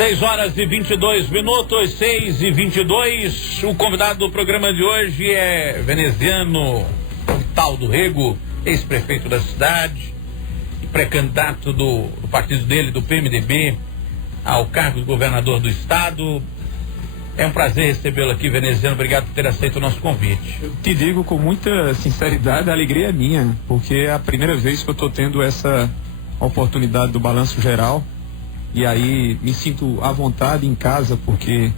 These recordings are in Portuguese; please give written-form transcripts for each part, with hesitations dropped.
6h22, 6h22. O convidado do programa de hoje é veneziano Tal do Rego, ex-prefeito da cidade e pré-candidato do partido dele, do PMDB, ao cargo de governador do estado. É um prazer recebê-lo aqui, veneziano. Obrigado por ter aceito o nosso convite. Eu te digo com muita sinceridade, a alegria é minha, porque é a primeira vez que eu estou tendo essa oportunidade do Balanço Geral. E aí me sinto à vontade em casa, porque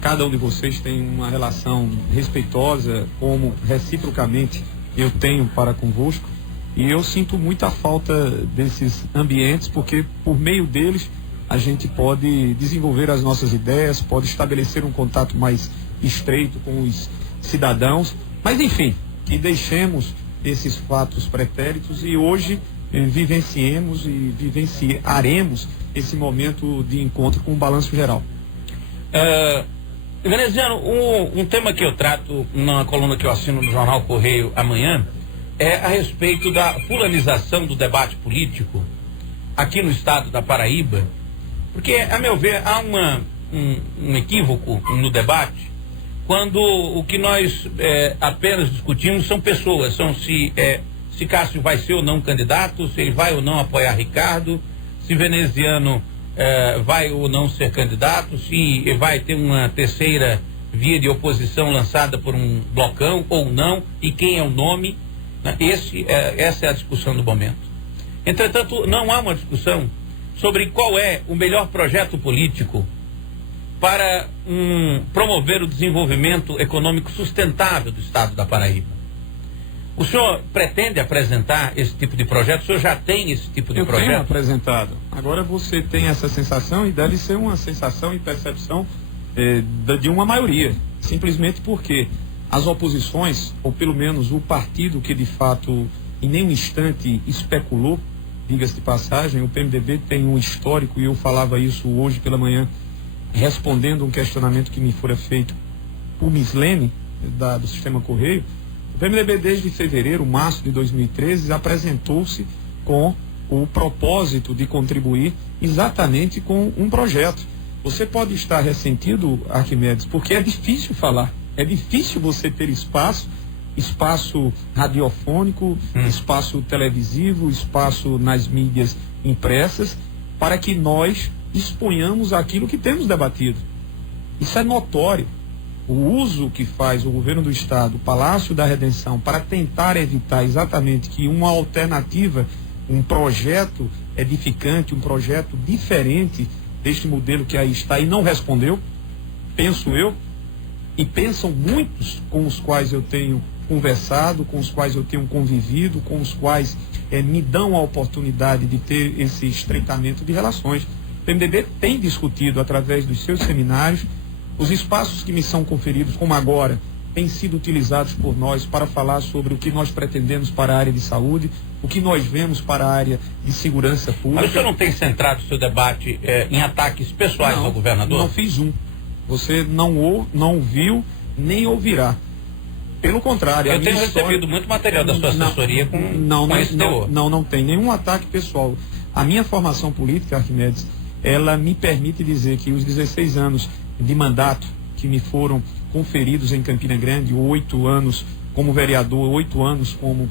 cada um de vocês tem uma relação respeitosa, como reciprocamente eu tenho para convosco. E eu sinto muita falta desses ambientes, porque por meio deles a gente pode desenvolver as nossas ideias, pode estabelecer um contato mais estreito com os cidadãos. Mas enfim, que deixemos esses fatos pretéritos e hoje vivenciemos e vivenciaremos esse momento de encontro com o Balanço Geral. Veneziano, um tema que eu trato na coluna que eu assino no jornal Correio amanhã é a respeito da fulanização do debate político aqui no estado da Paraíba, porque, a meu ver, há um equívoco no debate quando o que nós apenas discutimos são pessoas, são se Cássio vai ser ou não candidato, se ele vai ou não apoiar Ricardo, se veneziano vai ou não ser candidato, se vai ter uma terceira via de oposição lançada por um blocão ou não, e quem é o nome, né? Essa é a discussão do momento. Entretanto, não há uma discussão sobre qual é o melhor projeto político para promover o desenvolvimento econômico sustentável do estado da Paraíba. O senhor pretende apresentar esse tipo de projeto? O senhor já tem esse tipo de projeto? Eu tenho apresentado. Agora você tem essa sensação, e deve ser uma sensação e percepção de uma maioria. Simplesmente porque as oposições, ou pelo menos o partido que de fato em nenhum instante especulou, diga-se de passagem, o PMDB tem um histórico, e eu falava isso hoje pela manhã, respondendo um questionamento que me fora feito por Mislene, do Sistema Correio. O PMDB, desde fevereiro, março de 2013, apresentou-se com o propósito de contribuir exatamente com um projeto. Você pode estar ressentido, Arquimedes, porque é difícil falar, é difícil você ter espaço radiofônico, espaço televisivo, espaço nas mídias impressas, para que nós exponhamos aquilo que temos debatido. Isso é notório. O uso que faz o governo do estado, o Palácio da Redenção, para tentar evitar exatamente que uma alternativa, um projeto edificante, um projeto diferente deste modelo que aí está e não respondeu, penso eu, e pensam muitos com os quais eu tenho conversado, com os quais eu tenho convivido, com os quais me dão a oportunidade de ter esse estreitamento de relações. O PMDB tem discutido através dos seus seminários. Os espaços que me são conferidos, como agora, têm sido utilizados por nós para falar sobre o que nós pretendemos para a área de saúde, o que nós vemos para a área de segurança pública. Mas o senhor não tem centrado o seu debate em ataques pessoais ao governador? Não fiz um. Você não viu, nem ouvirá. Pelo contrário, eu tenho recebido muito material da sua assessoria com esse teor. Não tem nenhum ataque pessoal. A minha formação política, Arquimedes, ela me permite dizer que os 16 anos de mandato que me foram conferidos em Campina Grande, 8 anos como vereador, 8 anos como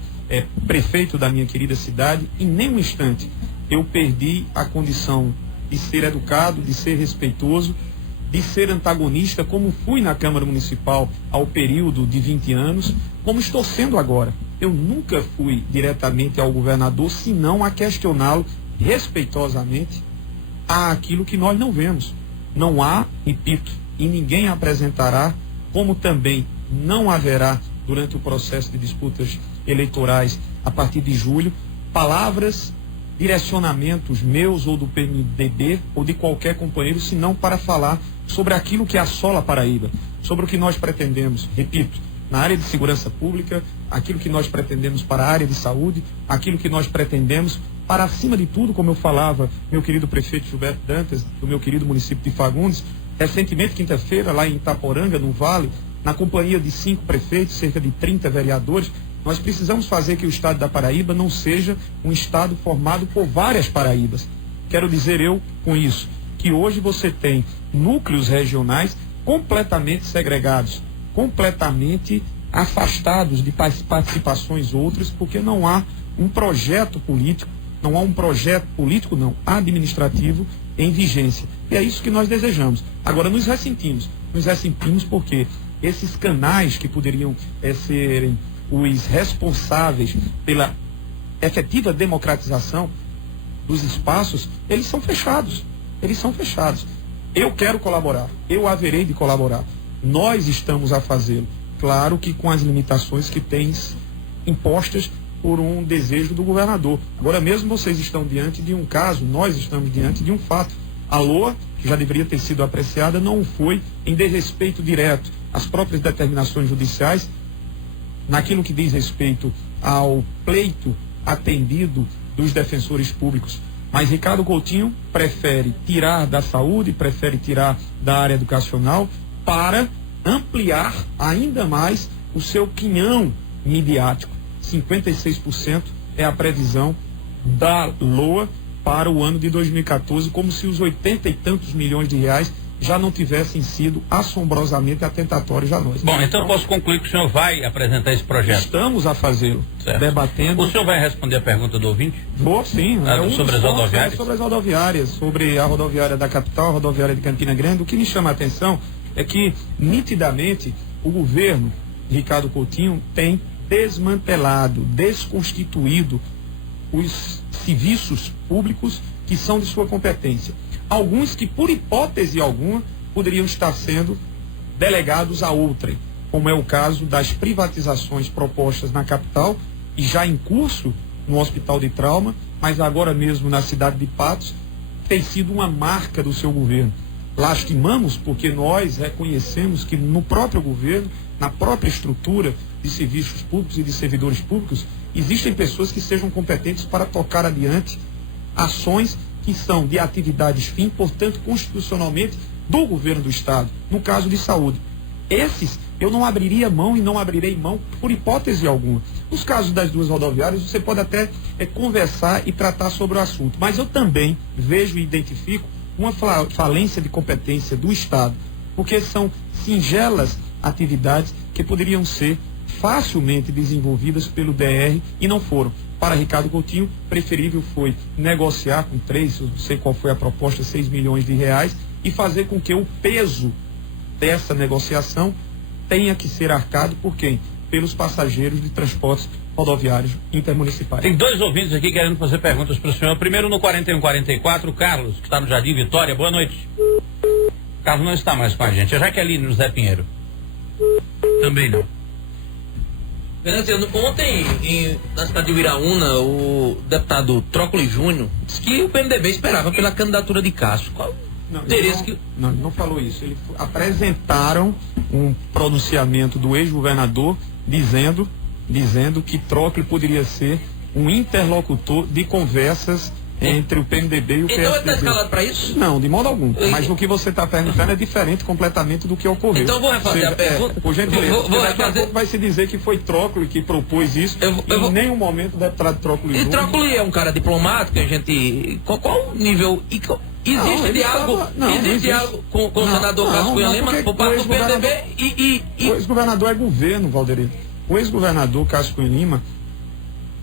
prefeito da minha querida cidade, em nenhum instante eu perdi a condição de ser educado, de ser respeitoso, de ser antagonista, como fui na Câmara Municipal ao período de 20 anos, como estou sendo agora. Eu nunca fui diretamente ao governador, senão a questioná-lo respeitosamente àquilo que nós não vemos. Não há, repito, e ninguém apresentará, como também não haverá durante o processo de disputas eleitorais a partir de julho, palavras, direcionamentos meus ou do PMDB ou de qualquer companheiro, senão para falar sobre aquilo que assola a Paraíba, sobre o que nós pretendemos, repito, na área de segurança pública, aquilo que nós pretendemos para a área de saúde, aquilo que nós pretendemos para, acima de tudo, como eu falava, meu querido prefeito Gilberto Dantas, do meu querido município de Fagundes, recentemente, quinta-feira, lá em Itaporanga, no Vale, na companhia de 5 prefeitos, cerca de 30 vereadores, nós precisamos fazer que o estado da Paraíba não seja um estado formado por várias Paraíbas. Quero dizer eu com isso que hoje você tem núcleos regionais completamente segregados, completamente afastados de participações outras, porque não há um projeto político, não, administrativo em vigência. E é isso que nós desejamos. Agora, nos ressentimos porque esses canais que poderiam serem os responsáveis pela efetiva democratização dos espaços, eles são fechados. Eu quero colaborar, eu haverei de colaborar. Nós estamos a fazê-lo. Claro que com as limitações que têm impostas por um desejo do governador. Agora mesmo vocês estão diante de um caso, nós estamos diante de um fato. A LOA, que já deveria ter sido apreciada, não foi em desrespeito direto às próprias determinações judiciais, naquilo que diz respeito ao pleito atendido dos defensores públicos. Mas Ricardo Coutinho prefere tirar da saúde, prefere tirar da área educacional para ampliar ainda mais o seu quinhão midiático. 56% é a previsão da LOA para o ano de 2014, como se os 80 e tantos milhões de reais já não tivessem sido assombrosamente atentatórios a nós. Bom, então posso concluir que o senhor vai apresentar esse projeto? Estamos a fazê-lo, debatendo. O senhor vai responder a pergunta do ouvinte? Vou, sim. Sobre as rodoviárias? Sobre as rodoviárias, sobre a rodoviária da capital, a rodoviária de Campina Grande. O que me chama a atenção é que, nitidamente, o governo Ricardo Coutinho tem desmantelado, desconstituído os serviços públicos que são de sua competência. Alguns que, por hipótese alguma, poderiam estar sendo delegados a outrem, como é o caso das privatizações propostas na capital e já em curso no Hospital de Trauma, mas agora mesmo na cidade de Patos, tem sido uma marca do seu governo. Lastimamos porque nós reconhecemos que no próprio governo, na própria estrutura de serviços públicos e de servidores públicos, existem pessoas que sejam competentes para tocar adiante ações que são de atividades fim, portanto, constitucionalmente, do governo do Estado, no caso de saúde. Esses eu não abriria mão e não abrirei mão por hipótese alguma. Nos casos das duas rodoviárias, você pode até conversar e tratar sobre o assunto, mas eu também vejo e identifico uma falência de competência do Estado, porque são singelas atividades que poderiam ser facilmente desenvolvidas pelo DR e não foram. Para Ricardo Coutinho, preferível foi negociar com não sei qual foi a proposta, 6 milhões de reais, e fazer com que o peso dessa negociação tenha que ser arcado por quem? Pelos passageiros de transportes rodoviários intermunicipais. Tem dois ouvintes aqui querendo fazer perguntas para o senhor. Primeiro no 4144, o Carlos, que está no Jardim Vitória. Boa noite. O Carlos não está mais com a gente. A Jaqueline no Zé Pinheiro. Também não. Fernando, ontem na cidade de Uiraúna, o deputado Trócoli Júnior disse que o PMDB esperava pela candidatura de Cássio. Qual interesse que... Não, ele não falou isso. Eles apresentaram um pronunciamento do ex-governador dizendo que Trócoli poderia ser um interlocutor de conversas entre o PMDB e o PSDB. Então ele está escalado para isso? Não, de modo algum. Mas o que você está perguntando é diferente completamente do que ocorreu. Então vou refazer a pergunta. Por gentileza, daqui a pouco vai se dizer que foi Trócoli que propôs isso. Em nenhum momento o deputado Trócoli Júnior. E Trócoli é um cara diplomático, a gente... Qual o nível... Existe diálogo com o senador Cássio Cunha Lima por parte do PMDB O ex-governador é governo, Valderito. O ex-governador Cássio Cunha Lima,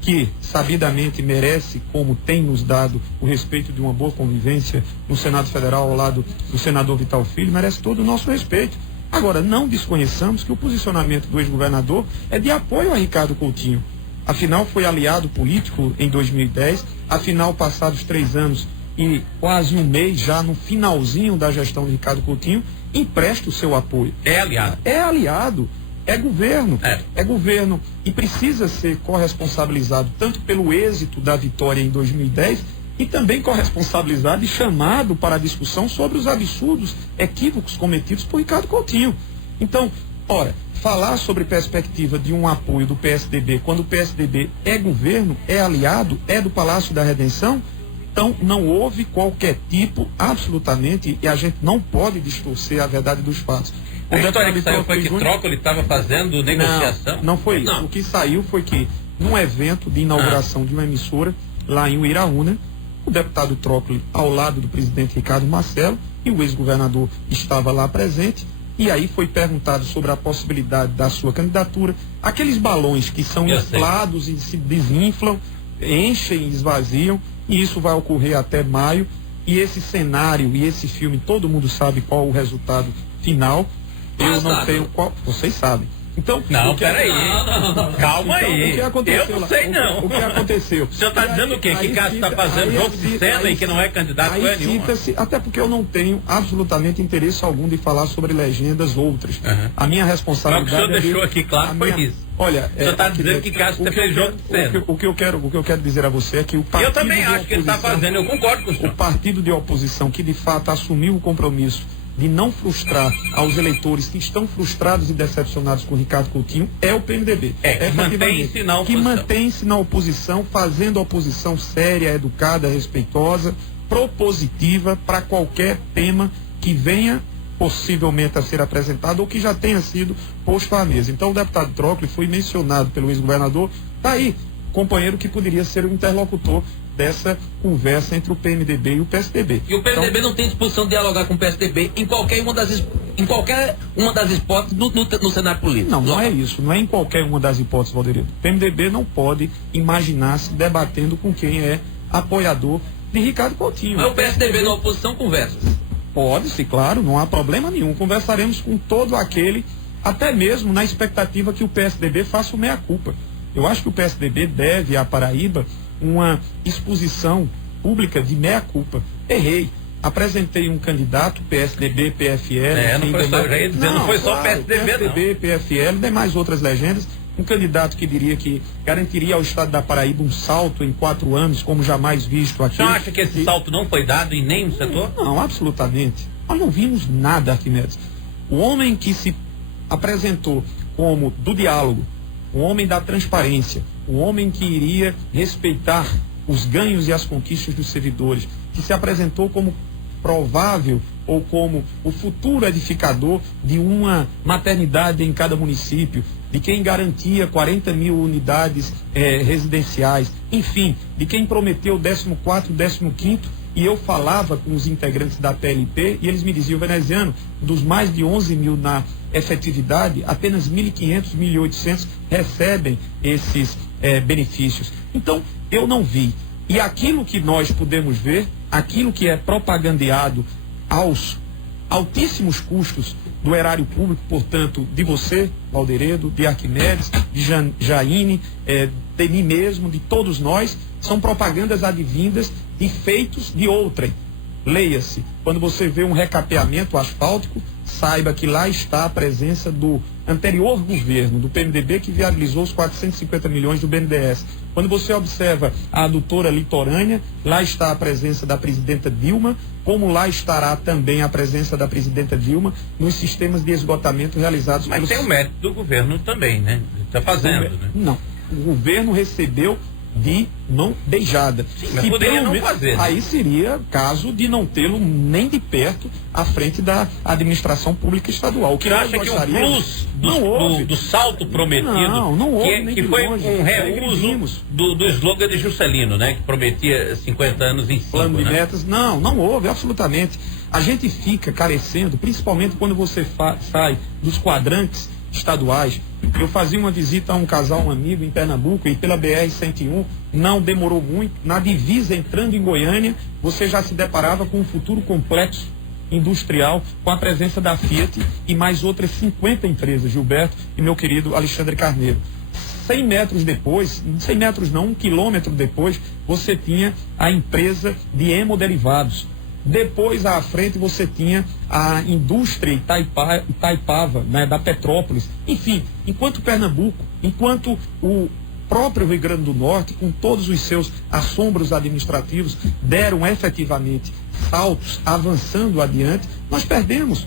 que sabidamente merece, como tem nos dado o respeito de uma boa convivência no Senado Federal ao lado do senador Vital Filho, merece todo o nosso respeito. Agora, não desconheçamos que o posicionamento do ex-governador é de apoio a Ricardo Coutinho. Afinal, foi aliado político em 2010, afinal, passados 3 anos e quase um mês já no finalzinho da gestão de Ricardo Coutinho, empresta o seu apoio. É aliado. É aliado. É governo. É governo. E precisa ser corresponsabilizado tanto pelo êxito da vitória em 2010 e também corresponsabilizado e chamado para a discussão sobre os absurdos equívocos cometidos por Ricardo Coutinho. Então, ora, falar sobre perspectiva de um apoio do PSDB quando o PSDB é governo, é aliado, é do Palácio da Redenção, então não houve qualquer tipo, absolutamente, e a gente não pode distorcer a verdade dos fatos. A história que saiu foi que Trócoli estava fazendo negociação? Não foi isso. O que saiu foi que, num evento de inauguração de uma emissora, lá em Uiraúna, o deputado Trócoli ao lado do presidente Ricardo Marcelo, e o ex-governador estava lá presente, e aí foi perguntado sobre a possibilidade da sua candidatura. Aqueles balões que são inflados e se desinflam, enchem e esvaziam, e isso vai ocorrer até maio, e esse cenário e esse filme, todo mundo sabe qual o resultado final. Eu não tenho qual, vocês sabem. Então, não, peraí. Calma então, aí. O que aconteceu eu não sei, não. O que aconteceu? O senhor está dizendo o quê? Que Cássio está fazendo jogo de cena e que não é candidato a nenhuma? Até porque eu não tenho absolutamente interesse algum de falar sobre legendas outras. A minha responsabilidade. Mas o senhor deixou aqui claro foi isso. Olha, o senhor está dizendo que Cássio fez jogo de cena. O que eu quero dizer a você é que o partido. Eu também acho que ele está fazendo, eu concordo com o senhor. O partido de oposição que de fato assumiu o compromisso de não frustrar aos eleitores que estão frustrados e decepcionados com o Ricardo Coutinho é o PMDB. Que mantém-se na oposição, fazendo a oposição séria, educada, respeitosa, propositiva para qualquer tema que venha possivelmente a ser apresentado ou que já tenha sido posto à mesa. Então o deputado Trócoli foi mencionado pelo ex-governador, está aí, companheiro que poderia ser o interlocutor dessa conversa entre o PMDB e o PSDB. E o PMDB não tem disposição de dialogar com o PSDB em qualquer uma das hipóteses no cenário político. Não é isso. Não é em qualquer uma das hipóteses, Valderedo. O PMDB não pode imaginar-se debatendo com quem é apoiador de Ricardo Coutinho. Mas o PSDB na oposição conversa. Pode-se, claro, não há problema nenhum. Conversaremos com todo aquele, até mesmo na expectativa que o PSDB faça o meia-culpa. Eu acho que o PSDB deve à Paraíba uma exposição pública de meia-culpa. Errei. Apresentei um candidato, PSDB, PFL. Não foi só PSDB, PFL, demais outras legendas. Um candidato que diria que garantiria ao estado da Paraíba um salto em 4 anos, como jamais visto aqui. Você acha que esse salto não foi dado em nenhum setor? Não, absolutamente. Nós não vimos nada, Arquimedes. O homem que se apresentou como do diálogo, o homem da transparência, o homem que iria respeitar os ganhos e as conquistas dos servidores, que se apresentou como provável ou como o futuro edificador de uma maternidade em cada município, de quem garantia 40 mil unidades residenciais, enfim, de quem prometeu o 14º, 15º, e eu falava com os integrantes da PLP e eles me diziam: veneziano, dos mais de 11 mil na efetividade, apenas 1.500, 1.800 recebem esses benefícios. Então, eu não vi. E aquilo que nós podemos ver, aquilo que é propagandeado aos altíssimos custos do erário público, portanto, de você, Valderedo, de Arquimedes, de Jaine, de mim mesmo, de todos nós, são propagandas advindas de feitos de outrem. Leia-se, quando você vê um recapeamento asfáltico, saiba que lá está a presença do anterior governo, do PMDB, que viabilizou os 450 milhões do BNDES. Quando você observa a adutora litorânea, lá está a presença da presidenta Dilma, como lá estará também a presença da presidenta Dilma nos sistemas de esgotamento realizados Mas tem o mérito do governo também, né? Está fazendo, né? Não, o governo recebeu de mão beijada. Sim, mas poderia não fazer, né? Aí seria caso de não tê-lo nem de perto à frente da administração pública estadual. O que você acha que o plus do salto prometido, não houve, que foi um reuso do slogan de Juscelino, né? Que prometia 50 anos em 5, plano de metas, não houve, absolutamente. A gente fica carecendo, principalmente quando você sai dos quadrantes estaduais. Eu fazia uma visita a um casal, um amigo em Pernambuco, e pela BR-101 não demorou muito, na divisa entrando em Goiânia, você já se deparava com um futuro complexo industrial, com a presença da Fiat e mais outras 50 empresas, Gilberto e meu querido Alexandre Carneiro. 100 metros depois, 100 metros não, 1 quilômetro depois, você tinha a empresa de hemoderivados. Depois, à frente, você tinha a indústria Itaipava, né, da Petrópolis. Enfim, enquanto Pernambuco, enquanto o próprio Rio Grande do Norte, com todos os seus assombros administrativos, deram efetivamente saltos, avançando adiante, nós perdemos.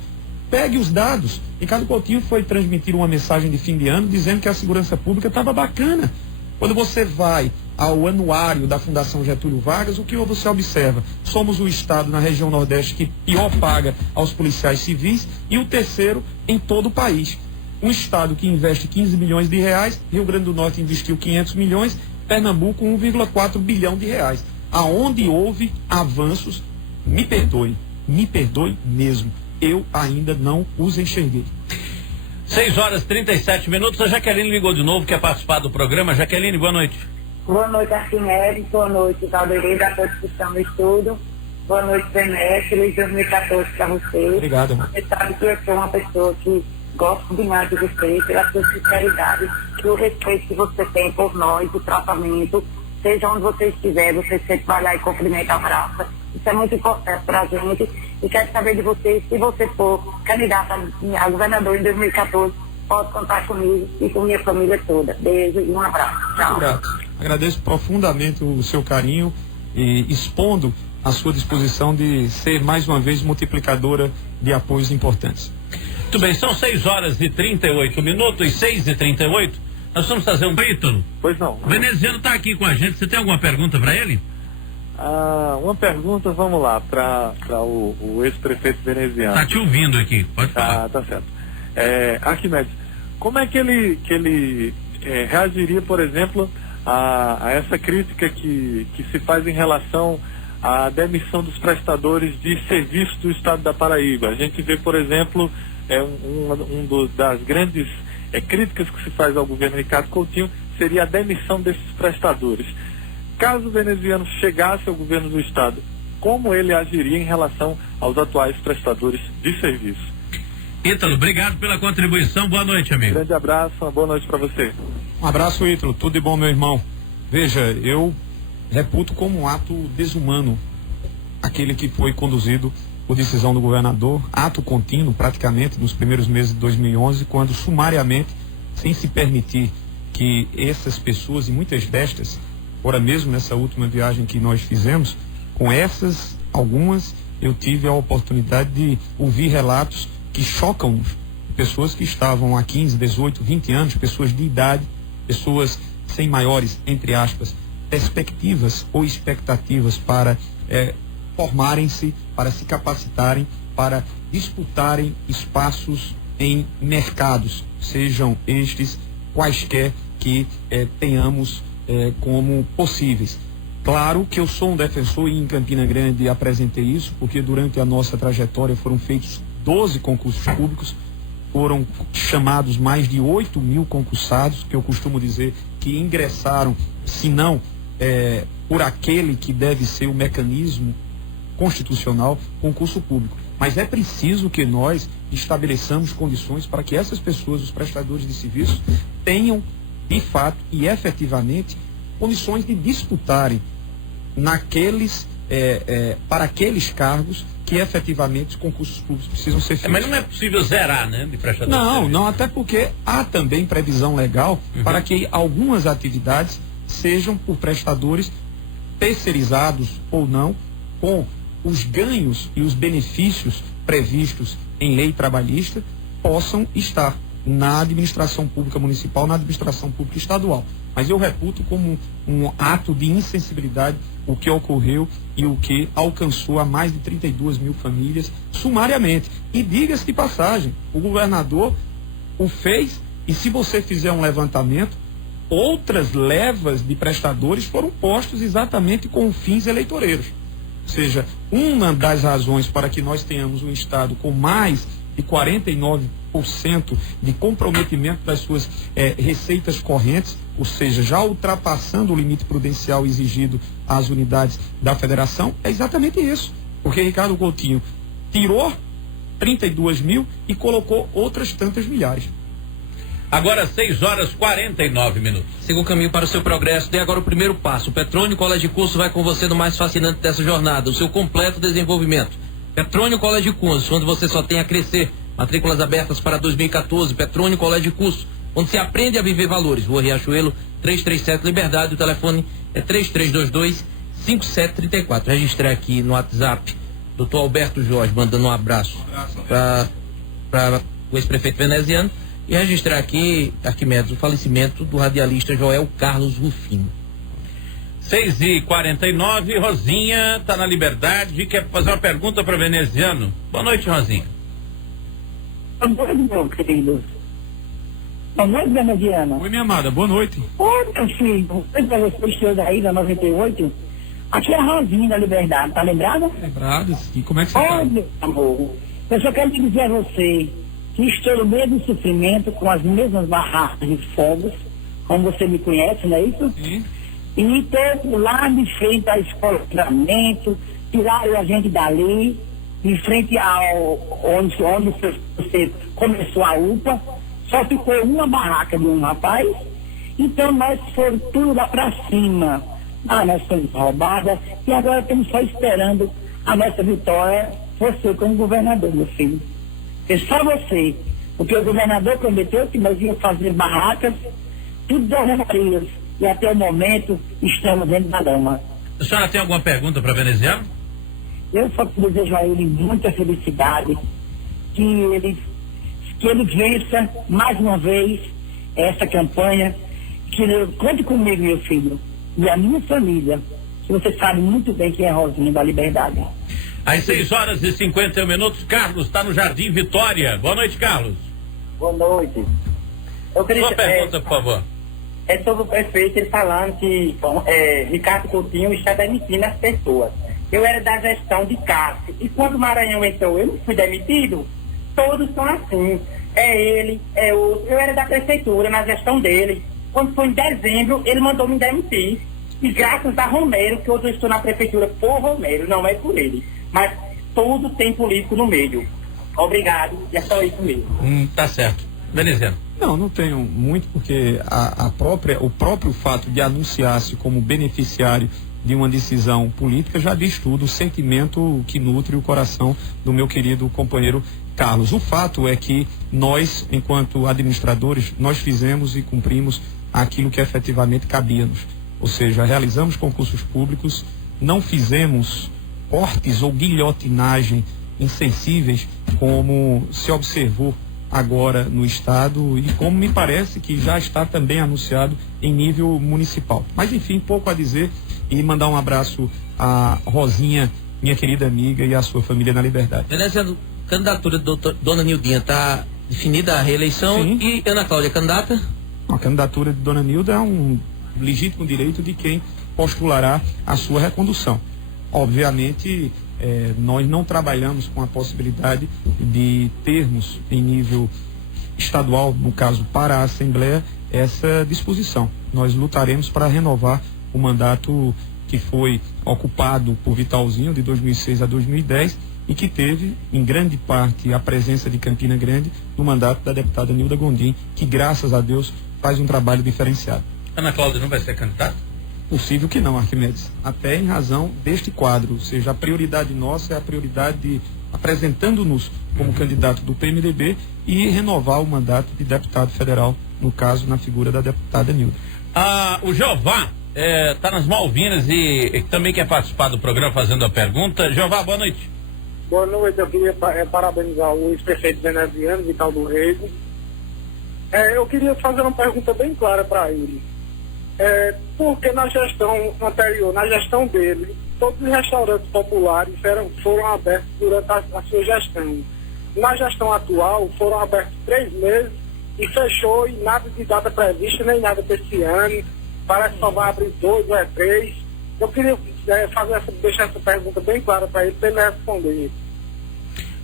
Pegue os dados. Ricardo Coutinho foi transmitir uma mensagem de fim de ano dizendo que a segurança pública estava bacana. Quando você vai ao anuário da Fundação Getúlio Vargas, o que você observa? Somos o estado na região Nordeste que pior paga aos policiais civis e o terceiro em todo o país. Um estado que investe 15 milhões de reais, Rio Grande do Norte investiu 500 milhões, Pernambuco 1,4 bilhão de reais. aonde houve avanços, me perdoe mesmo, eu ainda não os enxerguei. 6h37. A Jaqueline ligou de novo, quer participar do programa. Jaqueline, boa noite. Boa noite, Arquimedes. Boa noite, Caldeireza, a todos que estão no estudo. Boa noite, Benete. Feliz 2014 para você. Obrigado, irmão. Você sabe que eu sou uma pessoa que gosto demais de você, pela sua sinceridade, que o respeito que você tem por nós, o tratamento, seja onde você estiver, você sempre vai lá e cumprimenta a praça. Isso é muito importante para a gente. E quero saber de você, se você for candidata a governador em 2014, pode contar comigo e com minha família toda. Beijo e um abraço. Tchau. Muito grato. Agradeço profundamente o seu carinho e expondo a sua disposição de ser mais uma vez multiplicadora de apoios importantes. Muito bem, são 6h38, 6h38. Nós vamos fazer um Ítalo. Pois não. O veneziano está aqui com a gente. Você tem alguma pergunta para ele? Uma pergunta, vamos lá, para o ex-prefeito veneziano. Tá te ouvindo aqui, pode falar. Tá certo. Arquimedes, como é que ele reagiria, por exemplo, a essa crítica que se faz em relação à demissão dos prestadores de serviço do estado da Paraíba? A gente vê, por exemplo, das grandes críticas que se faz ao governo Ricardo Coutinho seria a demissão desses prestadores. Caso o veneziano chegasse ao governo do estado, como ele agiria em relação aos atuais prestadores de serviço? Ítalo, obrigado pela contribuição. Boa noite, amigo. Grande abraço, uma boa noite para você. Um abraço, Ítalo. Tudo de bom, meu irmão. Veja, eu reputo como um ato desumano aquele que foi conduzido por decisão do governador, ato contínuo praticamente nos primeiros meses de 2011, quando sumariamente, sem se permitir que essas pessoas, e muitas destas, fora mesmo nessa última viagem que nós fizemos, com essas, algumas, eu tive a oportunidade de ouvir relatos que chocam-nos. Pessoas que estavam há 15, 18, 20 anos, pessoas de idade, pessoas sem maiores, entre aspas, perspectivas ou expectativas para formarem-se, para se capacitarem, para disputarem espaços em mercados, sejam estes quaisquer que tenhamos como possíveis. Claro que eu sou um defensor e em Campina Grande apresentei isso, porque durante a nossa trajetória foram feitos 12 concursos públicos, foram chamados mais de 8.000 concursados, que eu costumo dizer que ingressaram, se não por aquele que deve ser o mecanismo constitucional, concurso público. Mas é preciso que nós estabeleçamos condições para que essas pessoas, os prestadores de serviços, tenham, de fato e efetivamente, condições de disputarem para aqueles cargos que efetivamente os concursos públicos precisam ser feitos. Mas não é possível zerar, né, de prestador de serviço. Não, até porque há também previsão legal para que algumas atividades sejam por prestadores terceirizados ou não, com os ganhos e os benefícios previstos em lei trabalhista, possam estar na administração pública municipal, na administração pública estadual. Mas eu reputo como um ato de insensibilidade o que ocorreu e o que alcançou a mais de 32.000 famílias sumariamente. E diga-se de passagem, o governador o fez, e se você fizer um levantamento, outras levas de prestadores foram postos exatamente com fins eleitoreiros. Ou seja, uma das razões para que nós tenhamos um estado com mais de 49% de comprometimento das suas receitas correntes, ou seja, já ultrapassando o limite prudencial exigido às unidades da federação, é exatamente isso. Porque Ricardo Coutinho tirou 32.000 e colocou outras tantas milhares. Agora 6h49. Siga o caminho para o seu progresso. Dê agora o primeiro passo. O Petrônio Colégio de Curso vai com você no mais fascinante dessa jornada, o seu completo desenvolvimento. Petrônio Colégio de Curso, onde você só tem a crescer. Matrículas abertas para 2014. Petrônio Colégio de Curso, onde se aprende a viver valores. Rua Riachuelo, 337 Liberdade. O telefone é 3322-5734. Registrei aqui no WhatsApp, Dr. Alberto Jorge, mandando um abraço para o ex-prefeito veneziano. E registrar aqui, Arquimedes, o falecimento do radialista Joel Carlos Rufino. 6h49, Rosinha está na Liberdade, quer fazer uma pergunta para o veneziano. Boa noite, Rosinha. Boa noite, meu querido. Boa noite, veneziana. Oi, minha amada, boa noite. Oi, meu filho. Oi, para você, senhor daí, da 98. Aqui é a Rosinha da Liberdade, tá lembrada? Lembrado, e como é que você Olha, tá? meu amor, eu só quero dizer a você que estou no mesmo sofrimento, com as mesmas barracas de fogos, como você me conhece, não é isso? Sim. E estou lá de frente à escola de treinamento, tiraram a gente dali, de frente ao onde você começou a UPA, só ficou uma barraca de um rapaz, então nós fomos tudo lá pra cima. Nós fomos roubadas e agora estamos só esperando a nossa vitória, você como governador, meu filho. É só você, porque o governador prometeu que nós íamos fazer barracas, tudo das Marias, e até o momento estamos dentro da lama. A senhora tem alguma pergunta para veneziano? Eu só desejo a ele muita felicidade, que ele vença mais uma vez essa campanha, que conte comigo, meu filho, e a minha família, que você sabe muito bem que é Rosinha da Liberdade. Às 6h51, Carlos está no Jardim Vitória. Boa noite, Carlos. Boa noite. Eu queria, Sua pergunta, por favor. É sobre o prefeito, ele falando que Ricardo Coutinho está demitindo as pessoas. Eu era da gestão de Cássio. E quando o Maranhão entrou, eu não fui demitido? Todos são assim. É ele, é outro. Eu era da prefeitura, na gestão dele. Quando foi em dezembro, ele mandou me demitir. E graças a Romero, que hoje eu estou na prefeitura por Romero, não é por ele. Mas tudo tem político no meio. Obrigado, e é só isso mesmo. Tá certo. Veneziano. Não tenho muito, porque o próprio fato de anunciar-se como beneficiário de uma decisão política já diz tudo, o sentimento que nutre o coração do meu querido companheiro Carlos. O fato é que nós, enquanto administradores, nós fizemos e cumprimos aquilo que efetivamente cabia-nos. Ou seja, realizamos concursos públicos, não fizemos cortes ou guilhotinagem insensíveis, como se observou agora no estado e como me parece que já está também anunciado em nível municipal. Mas enfim, pouco a dizer, e mandar um abraço a Rosinha, minha querida amiga, e a sua família na Liberdade. Veneziano, candidatura da Dona Nildinha está definida a reeleição? Sim. E Ana Cláudia, candidata? A candidatura de Dona Nilda é um legítimo direito de quem postulará a sua recondução. Obviamente, nós não trabalhamos com a possibilidade de termos em nível estadual, no caso para a Assembleia, essa disposição. Nós lutaremos para renovar o mandato que foi ocupado por Vitalzinho de 2006 a 2010 e que teve, em grande parte, a presença de Campina Grande no mandato da deputada Nilda Gondim, que, graças a Deus, faz um trabalho diferenciado. Ana Cláudia não vai ser candidata? Possível que não, Arquimedes. Até em razão deste quadro. Ou seja, a prioridade nossa é a prioridade de, apresentando-nos como candidato do PMDB, e renovar o mandato de deputado federal, no caso, na figura da deputada Nilda. O Jeová está nas Malvinas e também quer participar do programa fazendo a pergunta. Jeová, boa noite. Boa noite, eu queria parabenizar o ex-prefeito veneziano, Vital do Rego. Eu queria fazer uma pergunta bem clara para ele. Porque na gestão anterior, na gestão dele, todos os restaurantes populares foram abertos durante a sua gestão. Na gestão atual, foram abertos 3 meses e fechou, e nada de data prevista, nem nada para esse ano. Parece que só vai abrir 2 ou 3. Eu queria deixar essa pergunta bem clara para ele me responder.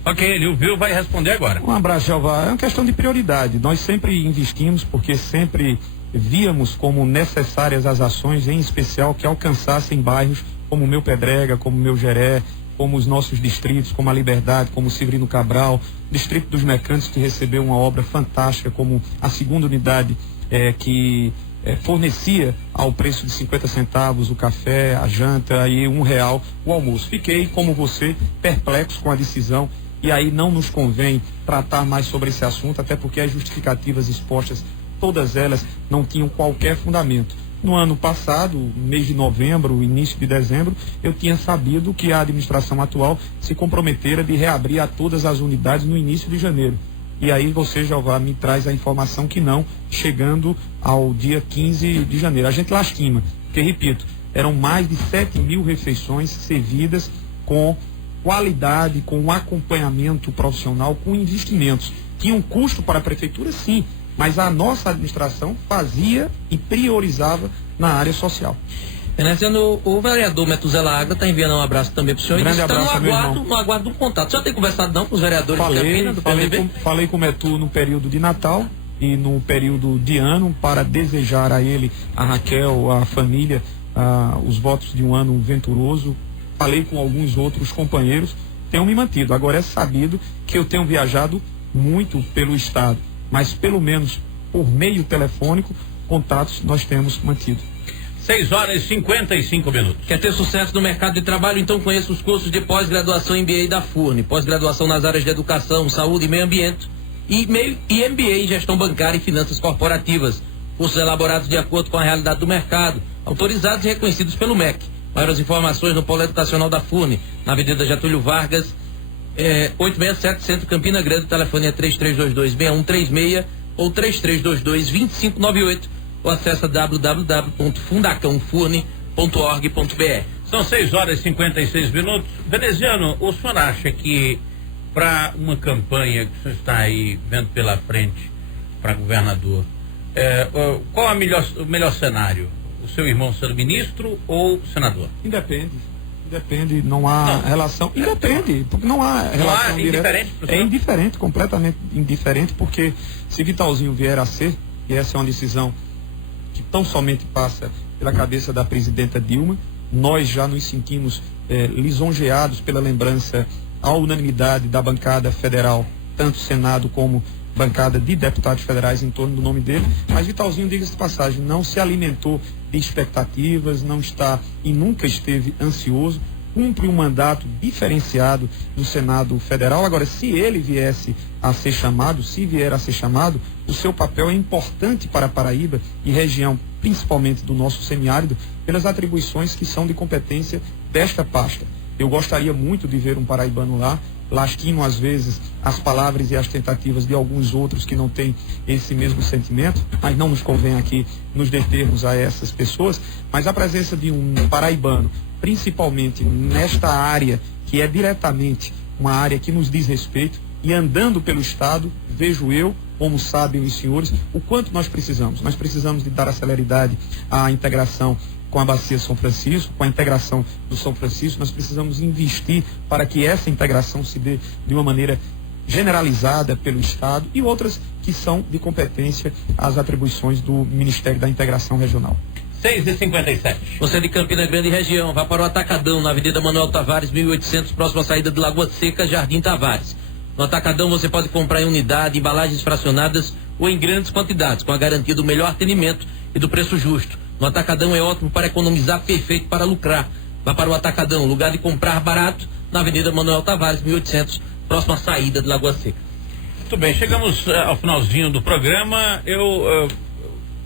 Ok, ele ouviu, vai responder agora. Um abraço, Jeová. É uma questão de prioridade. Nós sempre investimos porque sempre víamos como necessárias as ações, em especial que alcançassem bairros como o Meu Pedrega, como o Meu Geré, como os nossos distritos, como a Liberdade, como o Severino Cabral, Distrito dos Mecantes, que recebeu uma obra fantástica, como a segunda unidade que fornecia ao preço de 50 centavos o café, a janta e R$1 o almoço. Fiquei, como você, perplexo com a decisão, e aí não nos convém tratar mais sobre esse assunto, até porque as justificativas expostas, todas elas não tinham qualquer fundamento. No ano passado, mês de novembro, início de dezembro, eu tinha sabido que a administração atual se comprometera de reabrir a todas as unidades no início de janeiro. E aí você, Jeová, me traz a informação que não, chegando ao dia 15 de janeiro. A gente lastima, porque, repito, eram mais de 7.000 refeições servidas com qualidade, com acompanhamento profissional, com investimentos. Tinha um custo para a prefeitura, sim, mas a nossa administração fazia e priorizava na área social. Veneziano, o vereador Metuzela Agra está enviando um abraço também para o senhor. Grande Está abraço, no aguardo de um contato. O senhor tem conversado não com os vereadores de Campina, do PMB? Falei com o Metu no período de Natal e no período de ano para desejar a ele, a Raquel, a família, os votos de um ano venturoso. Falei com alguns outros companheiros, tenho me mantido. Agora é sabido que eu tenho viajado muito pelo estado, mas pelo menos por meio telefônico, contatos nós temos mantido. 6h55. Quer ter sucesso no mercado de trabalho? Então conheça os cursos de pós-graduação MBA da FURN. Pós-graduação nas áreas de educação, saúde e meio ambiente. E MBA em gestão bancária e finanças corporativas. Cursos elaborados de acordo com a realidade do mercado. Autorizados e reconhecidos pelo MEC. Maiores informações no Polo Educacional da FURN, na Avenida Getúlio Vargas, 867, Centro Campina Grande. O telefone é 3322-6136 ou 3322-2598. ou acessa www.fundacãofurne.org.br. São 6h56. Veneziano, o senhor acha que para uma campanha que o senhor está aí vendo pela frente para governador, qual o melhor cenário? O seu irmão sendo ministro ou senador? Independe, não há relação. Independe, porque não há relação direta. É indiferente, completamente indiferente, porque se Vitalzinho vier a ser, e essa é uma decisão que tão somente passa pela cabeça da presidenta Dilma, nós já nos sentimos lisonjeados pela lembrança à unanimidade da bancada federal, tanto Senado como bancada de deputados federais em torno do nome dele, mas Vitalzinho, diga-se de passagem, não se alimentou de expectativas, não está e nunca esteve ansioso, cumpre um mandato diferenciado do Senado Federal. Agora, se ele viesse a ser chamado, se vier a ser chamado, o seu papel é importante para a Paraíba e região, principalmente do nosso semiárido, pelas atribuições que são de competência desta pasta. Eu gostaria muito de ver um paraibano lá, lasquino às vezes as palavras e as tentativas de alguns outros que não têm esse mesmo sentimento, mas não nos convém aqui nos determos a essas pessoas, mas a presença de um paraibano, principalmente nesta área que é diretamente uma área que nos diz respeito, e andando pelo estado, vejo eu, como sabem os senhores, o quanto nós precisamos. Nós precisamos de dar a celeridade à integração com a Bacia São Francisco, com a integração do São Francisco. Nós precisamos investir para que essa integração se dê de uma maneira generalizada pelo estado, e outras que são de competência às atribuições do Ministério da Integração Regional. 6h57. Você de Campina Grande e região, vá para o Atacadão, na Avenida Manuel Tavares, 1800, próxima saída de Lagoa Seca, Jardim Tavares. No Atacadão você pode comprar em unidade, embalagens fracionadas ou em grandes quantidades, com a garantia do melhor atendimento e do preço justo. No Atacadão é ótimo para economizar, perfeito para lucrar. Vá para o Atacadão, lugar de comprar barato, na Avenida Manuel Tavares, 1800, próxima saída de Lagoa Seca. Muito bem, chegamos ao finalzinho do programa. Eu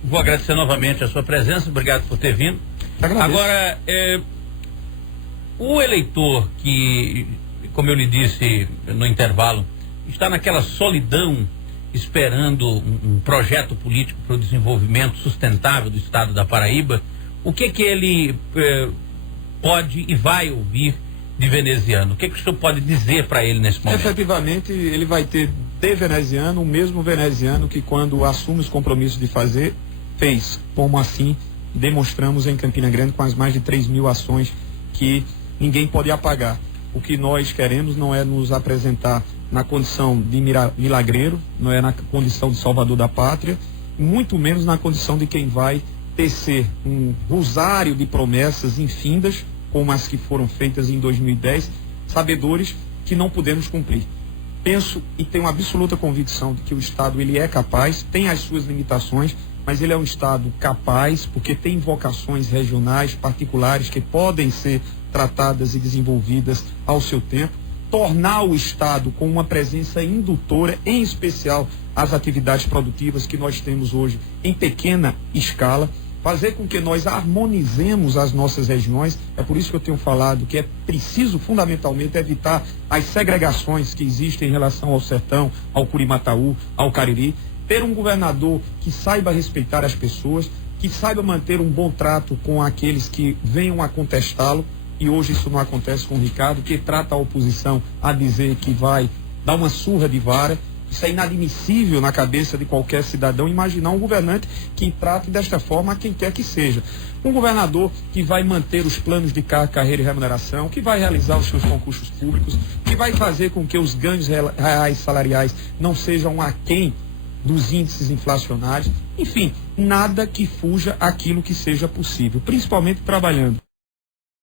vou agradecer novamente a sua presença, obrigado por ter vindo. Agora, o eleitor que, como eu lhe disse no intervalo, está naquela solidão esperando um projeto político para o desenvolvimento sustentável do estado da Paraíba, o que ele pode e vai ouvir de Veneziano? O que o senhor pode dizer para ele nesse momento? Efetivamente, ele vai ter de Veneziano o mesmo Veneziano que, quando assume os compromissos de fazer, fez, como assim demonstramos em Campina Grande com as mais de 3.000 ações que ninguém pode apagar. O que nós queremos não é nos apresentar na condição de milagreiro, não é na condição de salvador da pátria, muito menos na condição de quem vai tecer um rosário de promessas infindas, como as que foram feitas em 2010, sabedores que não podemos cumprir. Penso e tenho absoluta convicção de que o Estado ele é capaz, tem as suas limitações, mas ele é um Estado capaz, porque tem vocações regionais particulares que podem ser tratadas e desenvolvidas ao seu tempo, tornar o Estado com uma presença indutora, em especial as atividades produtivas que nós temos hoje em pequena escala, fazer com que nós harmonizemos as nossas regiões. É por isso que eu tenho falado que é preciso fundamentalmente evitar as segregações que existem em relação ao sertão, ao Curimataú, ao Cariri, ter um governador que saiba respeitar as pessoas, que saiba manter um bom trato com aqueles que venham a contestá-lo, e hoje isso não acontece com o Ricardo, que trata a oposição a dizer que vai dar uma surra de vara, Isso é inadmissível na cabeça de qualquer cidadão imaginar um governante que trate desta forma a quem quer que seja. Um governador que vai manter os planos de carreira e remuneração, que vai realizar os seus concursos públicos, que vai fazer com que os ganhos reais salariais não sejam aquém dos índices inflacionários. Enfim, nada que fuja aquilo que seja possível, principalmente trabalhando.